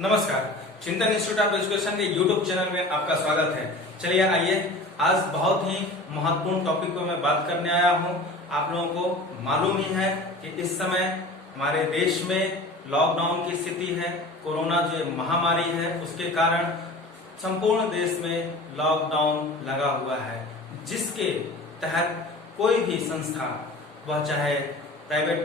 नमस्कार, चिंतन institute of education के यूट्यूब चैनल में आपका स्वागत है। चलिए आइए, आज बहुत ही महत्वपूर्ण टॉपिक पर मैं बात करने आया हूं। आप लोगों को मालूम ही है कि इस समय हमारे देश में लॉकडाउन की स्थिति है। कोरोना जो महामारी है उसके कारण संपूर्ण देश में लॉकडाउन लगा हुआ है, जिसके तहत कोई भी संस्था, वह चाहे प्राइवेट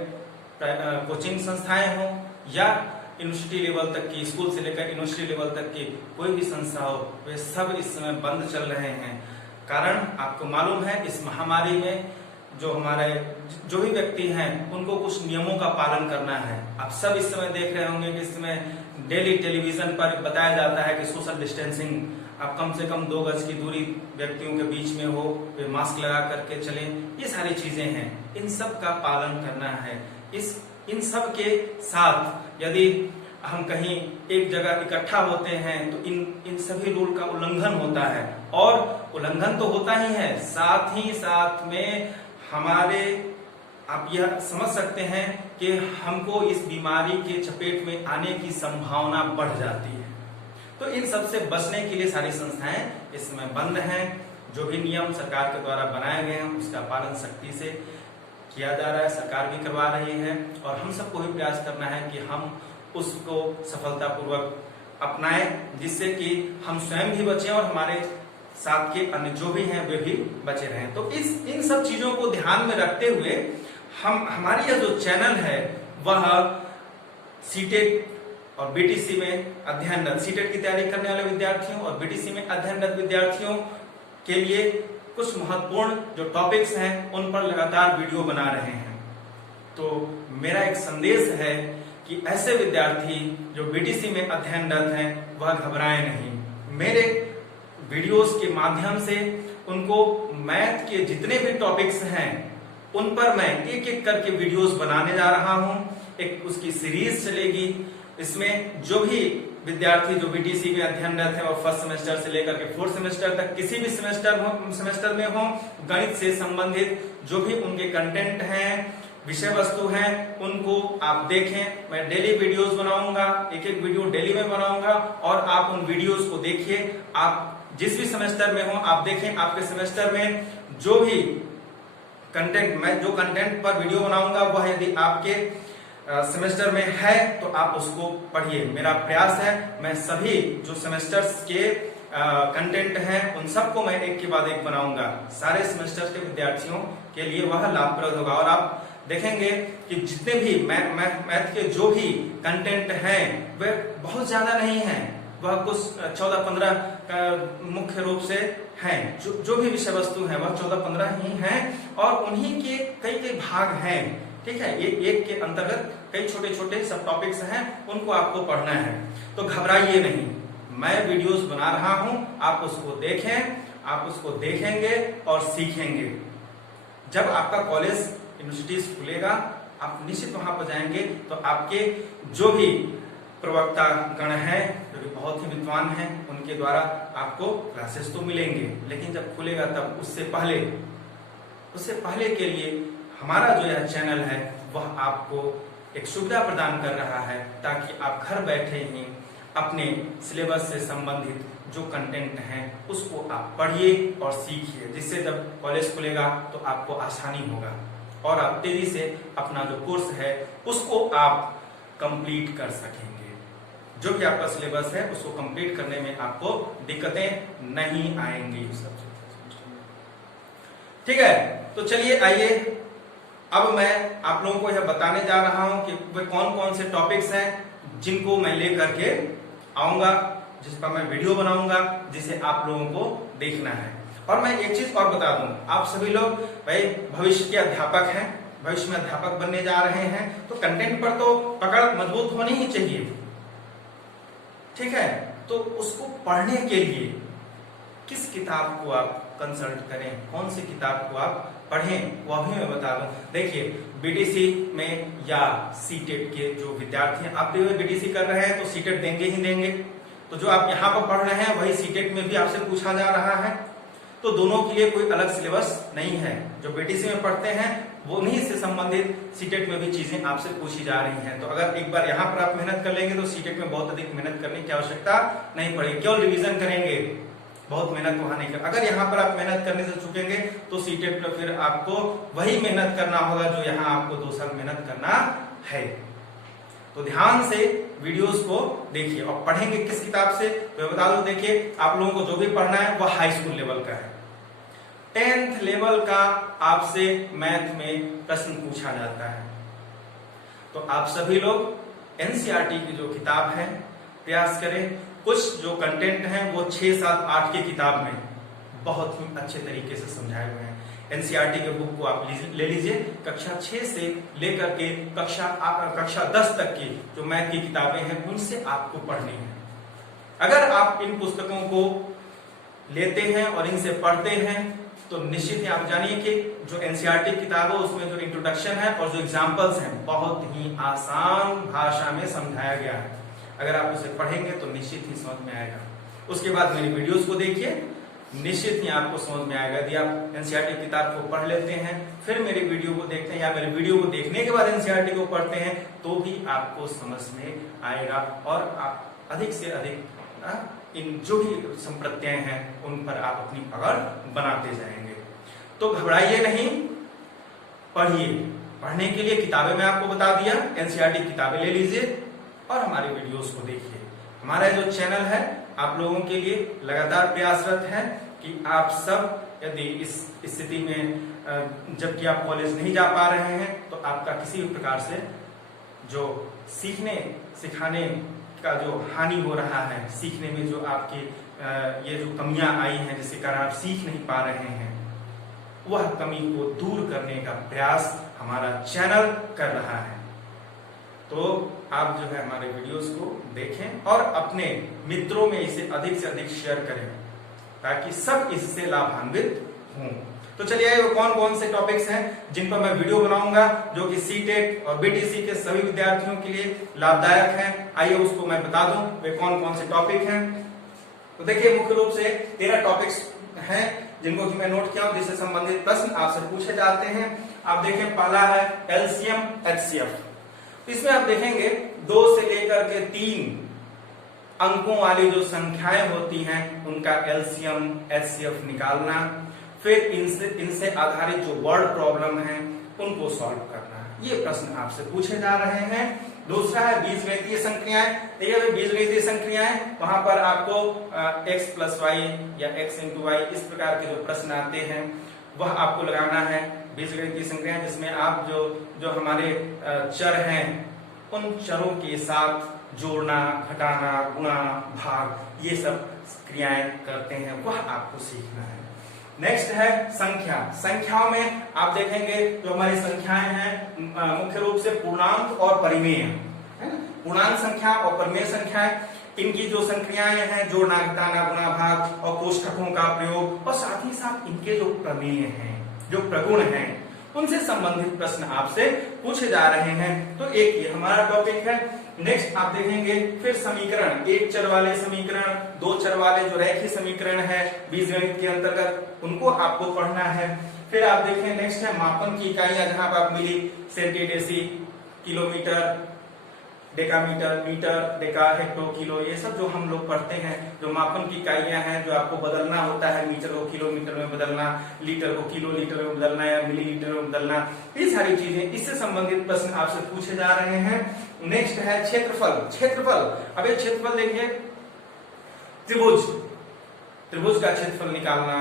कोचिंग संस्थाएं हों या यूनिवर्सिटी लेवल तक की, स्कूल से लेकर यूनिवर्सिटी लेवल तक की कोई भी संस्था हो, वे सब इस समय बंद चल रहे हैं। कारण आपको मालूम है, इस महामारी में जो भी व्यक्ति हैं उनको कुछ नियमों का पालन करना है। आप सब इस समय देख रहे होंगे कि इस समय डेली टेलीविजन पर बताया जाता है कि सोशल डिस्टेंसिंग, आप कम से कम 2 गज की दूरी व्यक्तियों के बीच में हो, वे मास्क लगा करके चलें। ये सारी चीजें हैं, इन सब का पालन करना है। इन सब के साथ यदि हम कहीं एक जगह इकट्ठा होते हैं तो इन सभी रूल का उल्लंघन होता है, और उल्लंघन तो होता ही है, साथ ही साथ में आप यह समझ सकते हैं कि हमको इस बीमारी के चपेट में आने की संभावना बढ़ जाती है। तो इन सब से बचने के लिए सारी संस्थाएं इस समय बंद हैं। जो भी नियम सरकार के द्वारा बनाए गए हैं उसका पालन सख्ती से किया जा रहा है, सरकार भी करवा रही है, और हम सबको भी प्रयास करना है कि हम उसको सफलतापूर्वक अपनाएं, जिससे कि हम स्वयं भी बचें और हमारे साथ के अन्य जो भी हैं वे भी बचे रहें। तो इन सब चीजों को ध्यान में रखते हुए हमारी यह जो चैनल है वह सीटेट और बीटीसी में अध्ययनरत, सीटेट की तैयारी करने वाले विद्यार्थियों और बीटीसी में अध्ययनरत विद्यार्थियों के लिए कुछ महत्वपूर्ण जो टॉपिक्स हैं उन पर लगातार वीडियो बना रहे हैं। तो मेरा एक संदेश है कि ऐसे विद्यार्थी जो बीटीसी में अध्ययनरत हैं वह घबराएं नहीं। मेरे वीडियोस के माध्यम से उनको मैथ के जितने भी टॉपिक्स हैं उन पर मैं एक एक करके वीडियोस बनाने जा रहा हूं। एक उसकी सीरीज चलेगी। इसमें जो भी विद्यार्थी जो बीटीसी में अध्ययनरत है और फर्स्ट सेमेस्टर से लेकर के 4th सेमेस्टर तक किसी भी सेमेस्टर में हो, गणित से संबंधित जो भी उनके कंटेंट हैं, विषय वस्तु हैं, उनको आप देखें। मैं डेली वीडियोस बनाऊंगा, एक एक वीडियो डेली में बनाऊंगा, और आप उन वीडियोस को देखिए। आप जिस भी सेमेस्टर में हो आप देखें, आपके सेमेस्टर में जो भी कंटेंट, मैं जो कंटेंट पर वीडियो बनाऊंगा वह यदि आपके सेमेस्टर में है तो आप उसको पढ़िए। मेरा प्रयास है मैं सभी जो सेमेस्टर्स के कंटेंट हैं उन सबको मैं एक के बाद एक बनाऊंगा। सारे सेमेस्टर्स के विद्यार्थियों के लिए वह लाभप्रद होगा, और आप देखेंगे कि जितने भी मैथ के जो भी कंटेंट हैं वे बहुत ज्यादा नहीं हैं, वह कुछ 14-15 मुख्य रूप से हैं। जो भी विषय वस्तु है वह 14-15 ही हैं, और उन्हीं के कई भाग हैं। ठीक है, एक के अंतर्गत कई छोटे छोटे सब टॉपिक्स हैं, उनको आपको पढ़ना है। तो घबराइए नहीं, मैं वीडियोस बना रहा हूं, आप उसको देखें, आप उसको देखेंगे और सीखेंगे। जब आपका कॉलेज यूनिवर्सिटी खुलेगा आप निश्चित वहां पर जाएंगे तो आपके जो भी प्रवक्ता गण हैं, जो भी बहुत ही विद्वान हैं, उनके द्वारा आपको क्लासेस तो मिलेंगे, लेकिन जब खुलेगा तब उससे पहले के लिए हमारा जो यह चैनल है वह आपको एक सुविधा प्रदान कर रहा है, ताकि आप घर बैठे ही अपने सिलेबस से संबंधित जो कंटेंट हैं उसको आप पढ़िए और सीखिए, जिससे जब कॉलेज खुलेगा तो आपको आसानी होगा और आप तेजी से अपना जो कोर्स है उसको आप कंप्लीट कर सकेंगे। जो भी आपका सिलेबस है उसको कंप्लीट करने में आपको दिक्कतें नहीं आएंगी। ठीक है, तो चलिए आइए, अब मैं आप लोगों को यह बताने जा रहा हूं कि वे कौन कौन से टॉपिक्स हैं जिनको मैं लेकर के आऊंगा, जिस पर मैं वीडियो बनाऊंगा, जिसे आप लोगों को देखना है। और मैं एक चीज और बता दूं, आप सभी लोग भाई भविष्य के अध्यापक हैं, भविष्य में अध्यापक बनने जा रहे हैं, तो कंटेंट पर तो पकड़ मजबूत होनी ही चाहिए। ठीक है, तो उसको पढ़ने के लिए किस किताब को आप कंसल्ट करें, कौन सी किताब को आप पढ़ें, वह भी मैं बता दूं। देखिए, बीटीसी में या सीटेट के जो विद्यार्थी हैं, आप बीटीसी कर रहे हैं तो सीटेट देंगे ही देंगे, तो जो आप यहाँ पर पढ़ रहे हैं वही सीटेट में भी आपसे पूछा जा रहा है। तो दोनों के लिए कोई अलग सिलेबस नहीं है। जो बीटीसी में पढ़ते हैं वो उन्हीं से संबंधित सीटेट में भी चीजें आपसे पूछी जा रही हैं। तो अगर एक बार यहाँ पर आप मेहनत कर लेंगे तो सीटेट में बहुत अधिक मेहनत करने की आवश्यकता नहीं पड़ेगी। केवल रिवीजन करेंगे, बहुत मेहनत वहां नहीं कर। अगर यहाँ पर आप मेहनत करने से चूकेंगे तो सीटेट में फिर आपको वही मेहनत करना होगा जो यहाँ आपको 2 साल मेहनत करना है। तो ध्यान से वीडियोस को देखिए और पढ़ेंगे किस किताब से मैं बता दूं। देखिए आप लोगों को जो भी पढ़ना है वह हाई स्कूल लेवल का है। 10th लेवल का आपसे मैथ में प्रश्न पूछा जाता है। तो आप सभी लोग एनसीईआरटी की जो किताब है प्रयास करें। कुछ जो कंटेंट है वो 6, 7, 8 की किताब में बहुत ही अच्छे तरीके से समझाए हुए हैं। एनसीईआरटी के बुक को आप ले लीजिए। कक्षा 6 से लेकर के कक्षा 10 तक की जो मैथ की किताबें हैं उनसे आपको पढ़नी है। अगर आप इन पुस्तकों को लेते हैं और इनसे पढ़ते हैं तो निश्चित ही आप जानिए कि जो एनसीईआरटी किताब है उसमें जो इंट्रोडक्शन है और जो एग्जाम्पल्स हैं बहुत ही आसान भाषा में समझाया गया है। अगर आप उसे पढ़ेंगे तो निश्चित ही समझ में आएगा। उसके बाद मेरी वीडियोस को देखिए, निश्चित ही आपको समझ में आएगा। यदि आप एनसीईआरटी किताब को पढ़ लेते हैं फिर मेरी वीडियो को देखते हैं या मेरी वीडियो को देखने के बाद एनसीईआरटी को पढ़ते हैं तो भी आपको समझ में आएगा और आप अधिक से अधिक इन जो भी संप्रत्यय हैं उन पर आप अपनी पकड़ बनाते जाएंगे। तो घबराइए नहीं, पढ़िए। पढ़ने के लिए किताबें मैं आपको बता दिया, एनसीईआरटी किताबें ले लीजिए और हमारे वीडियोस को देखिए। हमारा जो चैनल है आप लोगों के लिए लगातार प्रयासरत है कि आप सब यदि इस स्थिति में जबकि आप कॉलेज नहीं जा पा रहे हैं तो आपका किसी भी प्रकार से जो सीखने सिखाने का जो हानि हो रहा है, सीखने में जो आपकी ये जो कमियां आई हैं जिसके कारण आप सीख नहीं पा रहे हैं, वह कमी को दूर करने का प्रयास हमारा चैनल कर रहा है। तो आप जो है हमारे वीडियोस को देखें और अपने मित्रों में इसे अधिक से अधिक शेयर करें ताकि सब इससे लाभान्वित हों। तो चलिए वो कौन कौन से टॉपिक्स हैं जिन पर मैं वीडियो बनाऊंगा जो कि सीटेट और बीटीसी के सभी विद्यार्थियों के लिए लाभदायक हैं। आइए उसको मैं बता दूं वे कौन कौन से टॉपिक हैं। तो देखिए मुख्य रूप से 13 टॉपिक्स हैं जिनको कि मैं नोट किया हूं जिससे संबंधित प्रश्न आपसे पूछे जाते हैं। आप देखें पहला है एलसीएम एचसीएफ। इसमें आप देखेंगे 2 से लेकर के 3 अंकों वाली जो संख्याएं होती हैं उनका एलसीएम एचसीएफ निकालना, फिर इनसे आधारित जो वर्ड प्रॉब्लम है उनको सॉल्व करना। ये प्रश्न आपसे पूछे जा रहे हैं। दूसरा है बीजगणितीय संक्रियाएं। देखिए बीजगणितीय संक्रियाएं वहां पर आपको x + y या x × y इस प्रकार के जो प्रश्न आते हैं वह आपको लगाना है। बीजगणितीय संक्रियाएं जिसमें आप जो हमारे चर हैं उन चरों के साथ जोड़ना, घटाना, गुणा, भाग ये सब क्रियाएं करते हैं, वह आपको सीखना है। नेक्स्ट है संख्या। संख्याओं में आप देखेंगे जो हमारी संख्याएं हैं मुख्य रूप से पूर्णांक और परिमेय है। पूर्णांक संख्या और परिमेय संख्याएं, इनकी जो संक्रियाएं हैं जोड़ना, घटाना, गुणा, भाग और कोष्ठकों का प्रयोग और साथ ही साथ इनके जो प्रमेय हैं, जो प्रगुण हैं, उनसे संबंधित प्रश्न आपसे पूछे जा रहे हैं। तो एक ये हमारा टॉपिक है। नेक्स्ट आप देखेंगे फिर समीकरण, 1 चर वाले समीकरण, 2 चर वाले जो रैखिक समीकरण है बीजगणित के अंतर्गत उनको आपको पढ़ना है। फिर आप देखें नेक्स्ट है मापन की इकाइयां जहां पर आप milli centi, deci, kilometre, decametre, metre, deca, hecto, kilo, ये सब जो हम लोग पढ़ते हैं जो मापन की इकाइयां हैं जो आपको बदलना होता है, मीटर को किलोमीटर में बदलना, लीटर को किलो लीटर में बदलना या मिलीलीटर में बदलना, ये सारी चीजें इससे संबंधित प्रश्न आपसे पूछे जा रहे हैं। नेक्स्ट है क्षेत्रफल। क्षेत्रफल, अब ये क्षेत्रफल देखिए त्रिभुज का क्षेत्रफल निकालना,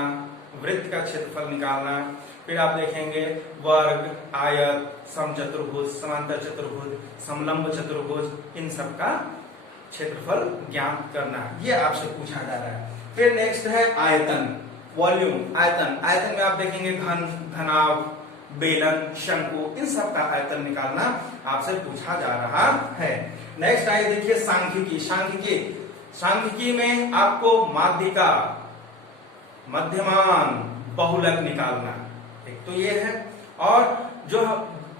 वृत्त का क्षेत्रफल निकालना, फिर आप देखेंगे वर्ग, आयत, समचतुर्भुज, समांतर चतुर्भुज, समलंब चतुर्भुज, इन सब का क्षेत्रफल ज्ञात करना, ये आपसे पूछा जा रहा है। फिर नेक्स्ट है आयतन, वॉल्यूम, आयतन। आयतन में आप देखेंगे घन, घनाभ, बेलन, शंकु, इन सब का आयतन निकालना आपसे पूछा जा रहा है। नेक्स्ट आइए देखिए सांख्यिकी। सांख्यिकी में आपको माध्यिका, मध्यमान, बहुलक निकालना, एक तो ये है। और जो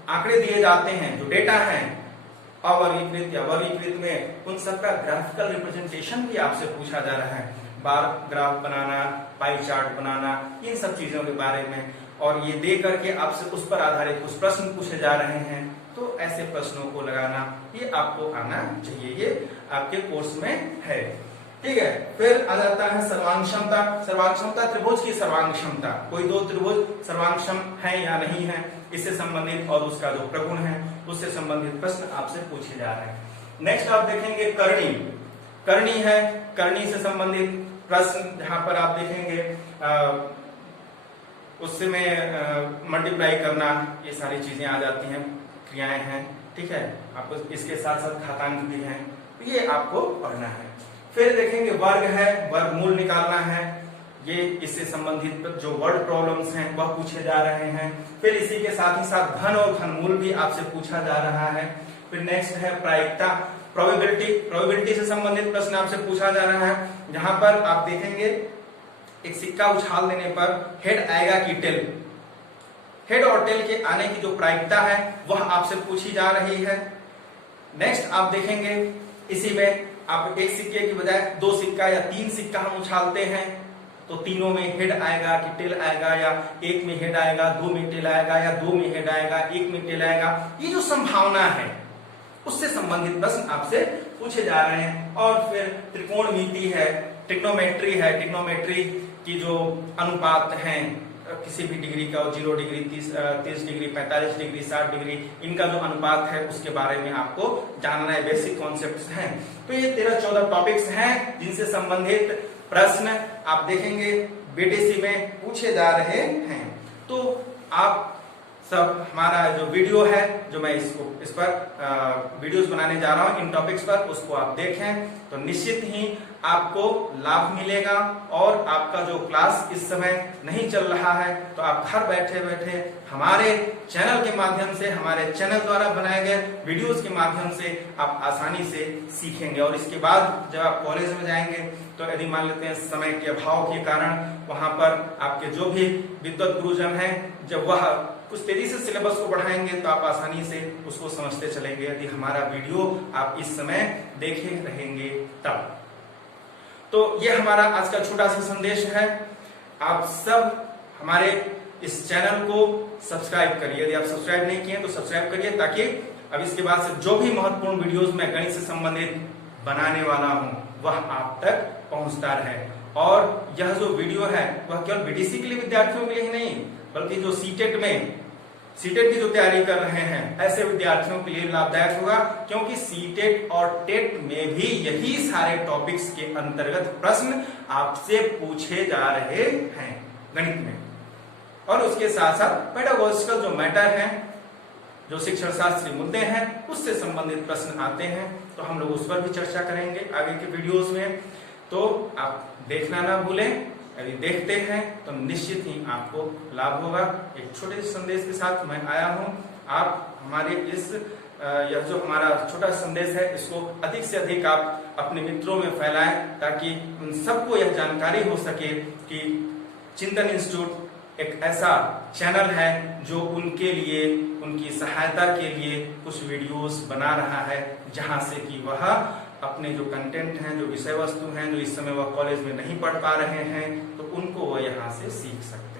आंकड़े दिए जाते हैं, जो डेटा है अवर्गीकृत या वर्गीकृत में, उन सबका ग्राफिकल रिप्रेजेंटेशन भी आपसे पूछा जा रहा है। बार ग्राफ बनाना, पाई चार्ट बनाना, इन सब चीजों के बारे में, और ये दे करके आपसे उस पर आधारित कुछ प्रश्न पूछे जा रहे हैं, तो ऐसे प्रश्नों को लगाना ये आपको आना चाहिए, ये आपके कोर्स में है। ठीक है, फिर आ जाता है सर्वांग क्षमता। सर्वांग क्षमता त्रिभुज की सर्वांग क्षमता, कोई दो त्रिभुज सर्वांगक्षम है या नहीं है, इससे संबंधित और उसका जो प्रगुण है उससे संबंधित प्रश्न आपसे पूछे जा रहे हैं। नेक्स्ट आप देखेंगे करणी। करणी है, करणी से संबंधित प्रश्न जहां पर आप देखेंगे उससे में मल्टीप्लाई करना, ये सारी चीजें आ जाती हैं, क्रियाएं हैं। ठीक है, आपको इसके साथ साथ घातांक भी हैं, ये आपको पढ़ना है। फिर देखेंगे वर्ग है, वर्गमूल निकालना है, ये इससे संबंधित जो वर्ड प्रॉब्लम्स हैं वह पूछे जा रहे हैं। फिर इसी के साथ ही साथ घन और घनमूल भी आपसे पूछा जा रहा है। फिर नेक्स्ट है प्रायिकता, प्रोबेबिलिटी, प्रोबेबिलिटी से संबंधित प्रश्न आपसे पूछा जा रहा है, जहां पर आप देखेंगे एक सिक्का उछाल देने पर हेड आएगा कि टेल, हेड और टेल के आने की जो प्रायिकता है वह आपसे पूछी जा रही है। नेक्स्ट आप देखेंगे इसी में आप एक सिक्के की बजाय दो सिक्का या तीन सिक्का हम उछालते हैं तो तीनों में हेड आएगा कि टेल आएगा, या एक में हेड आएगा, दो में टेल आएगा, या दो में हेड आएगा, एक में टेल आएगा, ये जो संभावना है उससे संबंधित प्रश्न आपसे पूछे जा रहे हैं। और फिर त्रिकोणमिति है, ट्रिग्नोमेट्री है, ट्रिग्नोमेट्री की जो अनुपात हैं किसी भी डिग्री का, 0 डिग्री, 30 डिग्री, 45 डिग्री, 60 डिग्री, इनका जो अनुपात है उसके बारे में आपको जानना है, बेसिक कॉन्सेप्ट्स हैं। तो ये 13-14 टॉपिक्स हैं जिनसे संबंधित प्रश्न आप देखेंगे बीटीसी में पूछे जा रहे हैं। तो आप सब हमारा जो वीडियो है, जो मैं इस पर वीडियोस बनाने जा रहा हूं इन टॉपिक्स पर, उसको आप देखें तो निश्चित ही आपको लाभ मिलेगा। और आपका जो क्लास इस समय नहीं चल रहा है तो आप घर बैठे बैठे हमारे चैनल के माध्यम से, हमारे चैनल द्वारा बनाए गए वीडियोस के माध्यम से आप आसानी से सीखेंगे। और इसके बाद जब आप कॉलेज में जाएंगे तो यदि मान लेते हैं समय के अभाव के कारण वहां पर आपके जो भी विद्वत गुरुजन हैं, जब वह कुछ तेजी से सिलेबस को बढ़ाएंगे तो आप आसानी से उसको समझते चलेंगे, यदि हमारा वीडियो आप इस समय देखे रहेंगे तब। तो ये हमारा आज का छोटा सा संदेश है। आप सब हमारे इस चैनल को सब्सक्राइब करिए, यदि आप सब्सक्राइब नहीं किए तो सब्सक्राइब करिए, ताकि अब इसके बाद से जो भी महत्वपूर्ण वीडियोस मैं गणित से संबंधित बनाने वाला हूं वह आप तक पहुंचता रहे। और यह जो वीडियो है वह केवल बीटीसी के लिए विद्यार्थियों के लिए ही नहीं, बल्कि जो सीटेट की जो तैयारी कर रहे हैं ऐसे विद्यार्थियों के लिए लाभदायक होगा, क्योंकि सीटेट और टेट में भी यही सारे टॉपिक्स के अंतर्गत प्रश्न आपसे पूछे जा रहे हैं गणित में। और उसके साथ साथ पेडागोजिकल जो मैटर है, जो शिक्षण शास्त्रीय मुद्दे हैं, उससे संबंधित प्रश्न आते हैं, तो हम लोग उस पर भी चर्चा करेंगे आगे के वीडियोस में। तो आप देखना ना भूलें, यदि देखते हैं तो निश्चित ही आपको लाभ होगा। एक छोटे से संदेश के साथ मैं आया हूं। आप हमारे यह जो हमारा छोटा संदेश है इसको अधिक से अधिक आप अपने मित्रों में फैलाएं, ताकि उन सबको यह जानकारी हो सके कि चिंतन इंस्टीट्यूट एक ऐसा चैनल है जो उनके लिए, उनकी सहायता के लिए कुछ वीडियोस बना रहा है, जहां से कि वह अपने जो कंटेंट हैं, जो विषय वस्तु हैं, जो इस समय वह कॉलेज में नहीं पढ़ पा रहे हैं, तो उनको वह यहाँ से सीख सकते हैं।